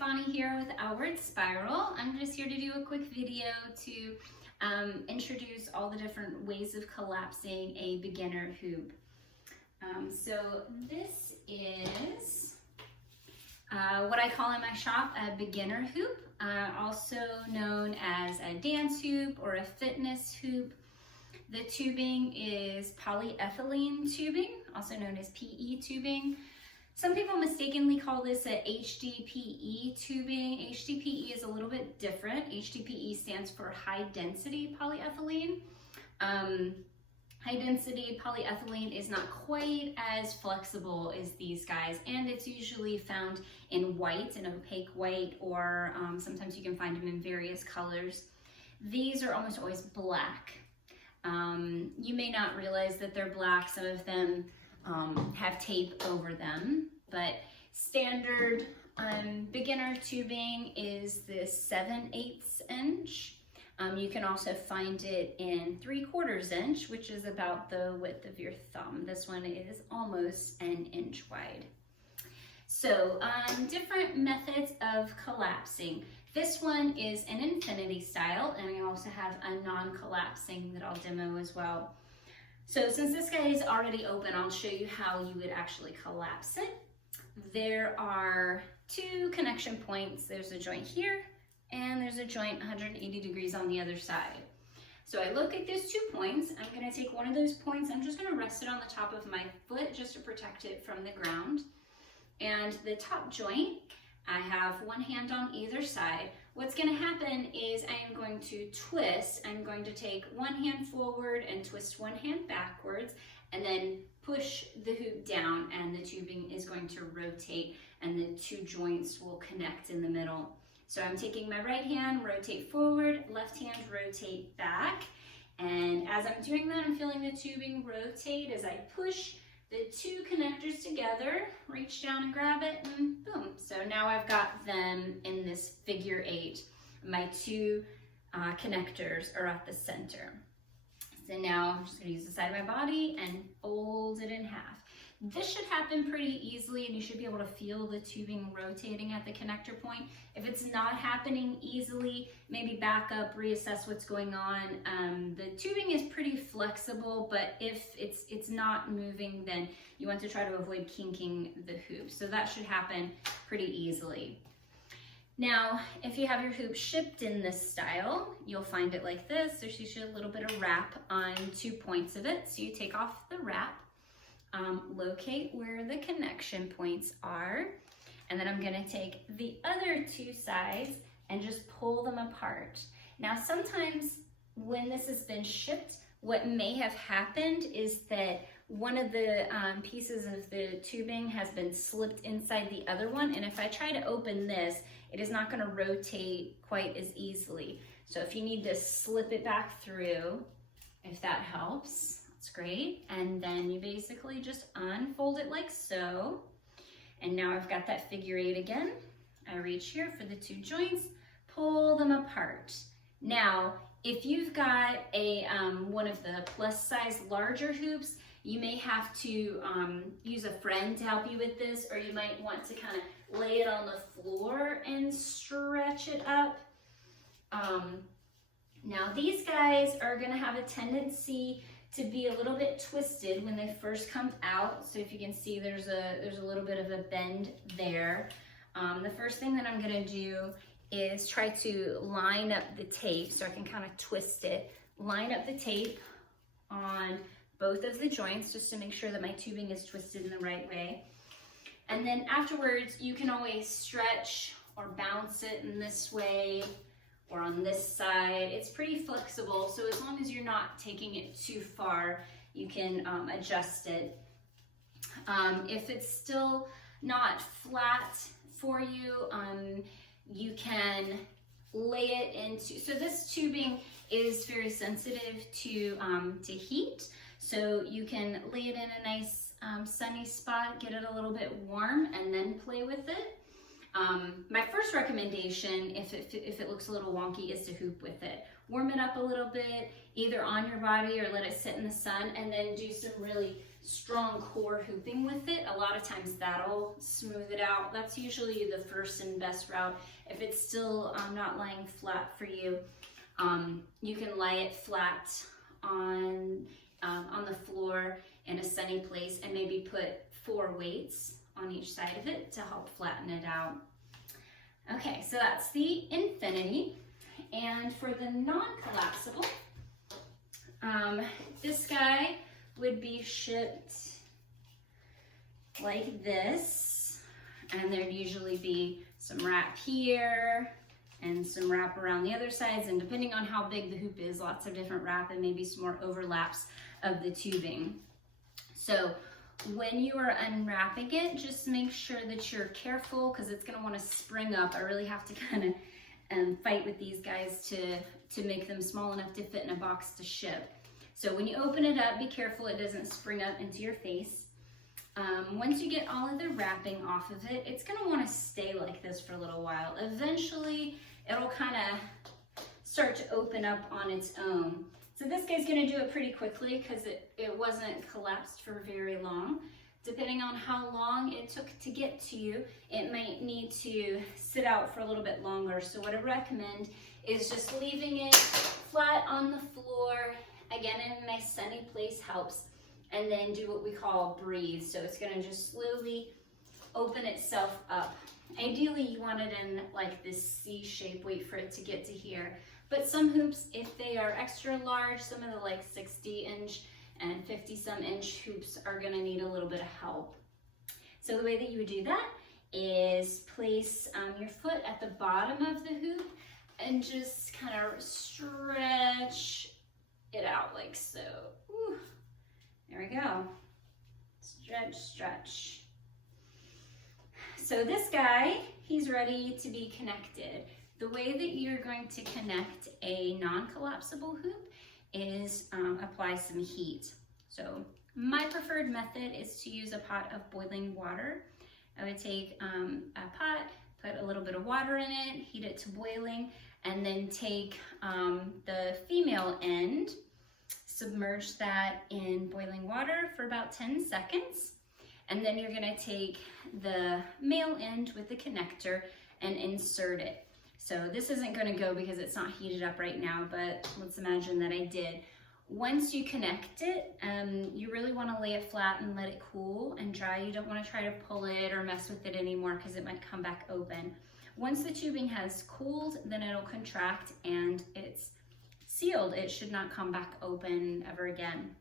Bonnie here with Outward Spiral. I'm just here to do a quick video to introduce all the different ways of collapsing a beginner hoop. So this is what I call in my shop a beginner hoop, also known as a dance hoop or a fitness hoop. The tubing is polyethylene tubing, also known as PE tubing. Some people mistakenly call this a HDPE tubing. HDPE is a little bit different. HDPE stands for high density polyethylene. High density polyethylene is not quite as flexible as these guys, and it's usually found in white, an opaque white, or sometimes you can find them in various colors. These are almost always black. You may not realize that they're black. Some of them have tape over them, but standard beginner tubing is this 7/8 inch. You can also find it in 3/4 inch, which is about the width of your thumb. This one is almost an inch wide. So different methods of collapsing. This one is an infinity style, and we also have a non-collapsing that I'll demo as well. So since this guy is already open, I'll show you how you would actually collapse it. There are two connection points. There's a joint here, and there's a joint 180 degrees on the other side. So I look at those 2 points. I'm gonna take one of those points. I'm just gonna rest it on the top of my foot just to protect it from the ground. And the top joint, I have one hand on either side. What's gonna happen is I am going to twist. I'm going to take one hand forward and twist one hand backwards, and then push the hoop down, and the tubing is going to rotate, and the two joints will connect in the middle. So I'm taking my right hand, rotate forward, left hand, rotate back. And as I'm doing that, I'm feeling the tubing rotate as I push the two connectors together, reach down and grab it, and boom. So now I've got them in this figure 8. My two connectors are at the center. So now I'm just gonna use the side of my body and fold it in half. This should happen pretty easily, and you should be able to feel the tubing rotating at the connector point. If it's not happening easily, maybe back up, reassess what's going on. The tubing is pretty flexible, but if it's not moving, then you want to try to avoid kinking the hoop. So that should happen pretty easily. Now, if you have your hoop shipped in this style, you'll find it like this. There's usually a little bit of wrap on 2 points of it. So you take off the wrap, locate where the connection points are, and then I'm gonna take the other two sides and just pull them apart. Now, sometimes when this has been shipped, what may have happened is that one of the pieces of the tubing has been slipped inside the other one, and if I try to open this, it is not gonna rotate quite as easily. So if you need to slip it back through, if that helps, that's great. And then you basically just unfold it like so. And now I've got that figure 8 again. I reach here for the two joints, pull them apart. Now, if you've got a one of the plus size larger hoops, you may have to use a friend to help you with this, or you might want to kind of lay it on the floor and stretch it up. Now these guys are gonna have a tendency to be a little bit twisted when they first come out. So if you can see, there's a little bit of a bend there. The first thing that I'm gonna do is try to line up the tape so I can kind of twist it. Line up the tape on both of the joints just to make sure that my tubing is twisted in the right way. And then afterwards, you can always stretch or bounce it in this way or on this side. It's pretty flexible, so as long as you're not taking it too far, you can adjust it. If it's still not flat for you, you can lay it into, so this tubing is very sensitive to heat, so you can lay it in a nice sunny spot, get it a little bit warm, and then play with it. My first recommendation, if it looks a little wonky, is to hoop with it. Warm it up a little bit, either on your body or let it sit in the sun, and then do some really strong core hooping with it, a lot of times that'll smooth it out. That's usually the first and best route. If it's still not lying flat for you, you can lay it flat on the floor in a sunny place and maybe put 4 weights on each side of it to help flatten it out. Okay, so that's the Infinity. And for the non-collapsible, this guy would be shipped like this, and there'd usually be some wrap here and some wrap around the other sides, and depending on how big the hoop is, lots of different wrap and maybe some more overlaps of the tubing. So when you are unwrapping it, just make sure that you're careful because it's going to want to spring up. I really have to kind of fight with these guys to make them small enough to fit in a box to ship. So when you open it up, be careful it doesn't spring up into your face. Once you get all of the wrapping off of it, it's going to want to stay like this for a little while. Eventually, it'll kind of start to open up on its own. So this guy's going to do it pretty quickly because it wasn't collapsed for very long. Depending on how long it took to get to you, it might need to sit out for a little bit longer. So what I recommend is just leaving it flat on the floor. Again, in a nice sunny place helps. And then do what we call breathe. So it's going to just slowly open itself up. Ideally, you want it in like this C shape, wait for it to get to here. But some hoops, if they are extra large, some of the like 60-inch and 50-some inch hoops are going to need a little bit of help. So the way that you would do that is place your foot at the bottom of the hoop and just kind of stretch it out like so. Ooh, there we go. Stretch, stretch. So this guy, he's ready to be connected. The way that you're going to connect a non-collapsible hoop is apply some heat. So my preferred method is to use a pot of boiling water. I would take a pot, put a little bit of water in it, heat it to boiling, and then take the female end, submerge that in boiling water for about 10 seconds, and then you're gonna take the male end with the connector and insert it. So this isn't going to go because it's not heated up right now, but let's imagine that I did. Once you connect it, you really want to lay it flat and let it cool and dry. You don't want to try to pull it or mess with it anymore because it might come back open. Once the tubing has cooled, then it'll contract and it's sealed. It should not come back open ever again.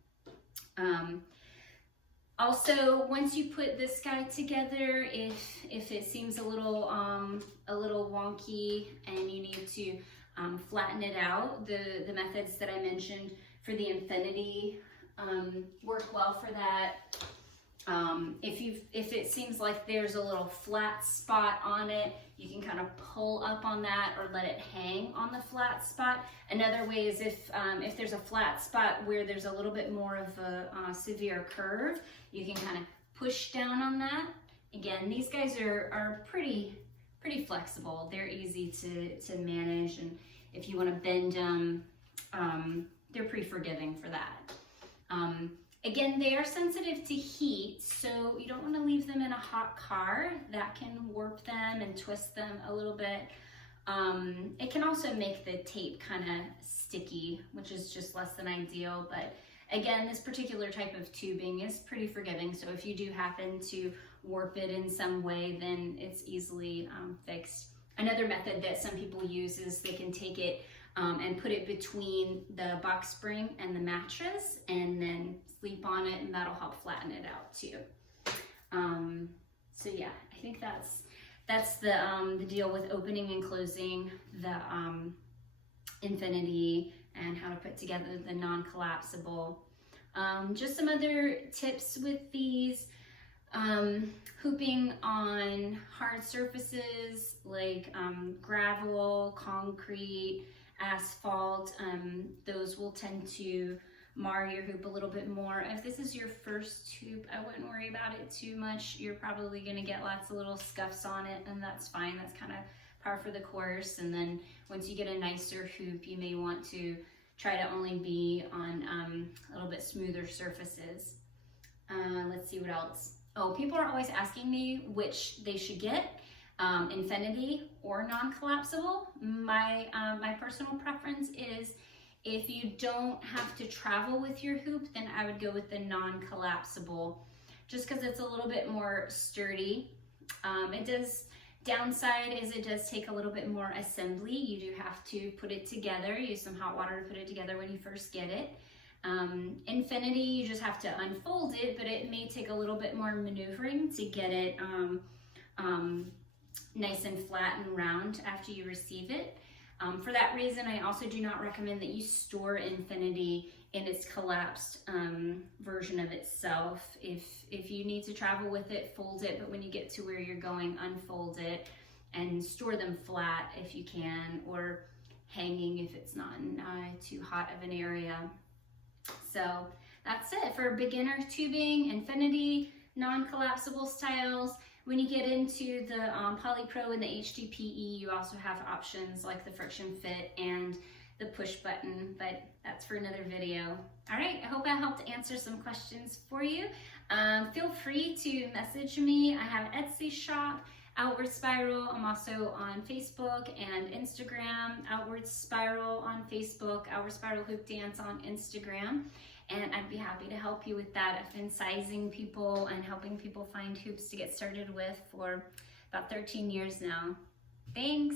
Also, once you put this guy together, if it seems a little wonky and you need to flatten it out, the methods that I mentioned for the Infinity work well for that. If it seems like there's a little flat spot on it, you can kind of pull up on that or let it hang on the flat spot. Another way is if there's a flat spot where there's a little bit more of a severe curve, you can kind of push down on that. Again, these guys are pretty flexible. They're easy to manage, and if you want to bend them, they're pretty forgiving for that. Again, they are sensitive to heat, so you don't want to leave them in a hot car. That can warp them and twist them a little bit. It can also make the tape kind of sticky, which is just less than ideal. But again, this particular type of tubing is pretty forgiving, so if you do happen to warp it in some way, then it's easily fixed. Another method that some people use is they can take it and put it between the box spring and the mattress and then sleep on it, and that'll help flatten it out too. So yeah, I think that's the deal with opening and closing the Infinity and how to put together the non-collapsible. Just some other tips with these. Hooping on hard surfaces like gravel, concrete, asphalt, those will tend to mar your hoop a little bit more. If this is your first hoop, I wouldn't worry about it too much. You're probably going to get lots of little scuffs on it, and that's fine. That's kind of par for the course. And then once you get a nicer hoop, you may want to try to only be on a little bit smoother surfaces. Let's see what else. Oh, people are always asking me which they should get, infinity or non-collapsible. My personal preference is if you don't have to travel with your hoop, then I would go with the non-collapsible, just because it's a little bit more sturdy. Downside is it does take a little bit more assembly. You do have to put it together, use some hot water to put it together when you first get it. Infinity, you just have to unfold it, but it may take a little bit more maneuvering to get it nice and flat and round after you receive it. For that reason, I also do not recommend that you store Infinity in its collapsed version of itself. If you need to travel with it, fold it, but when you get to where you're going, unfold it and store them flat if you can, or hanging if it's not in too hot of an area. So that's it for beginner tubing, Infinity, non-collapsible styles. When you get into the Poly Pro and the HDPE, you also have options like the friction fit and the push button, but that's for another video. All right, I hope I helped answer some questions for you. Feel free to message me. I have an Etsy shop, Outward Spiral. I'm also on Facebook and Instagram, Outward Spiral on Facebook, OutwardSpiralHoopDance on Instagram. And I'd be happy to help you with that. I've been sizing people and helping people find hoops to get started with for about 13 years now. Thanks.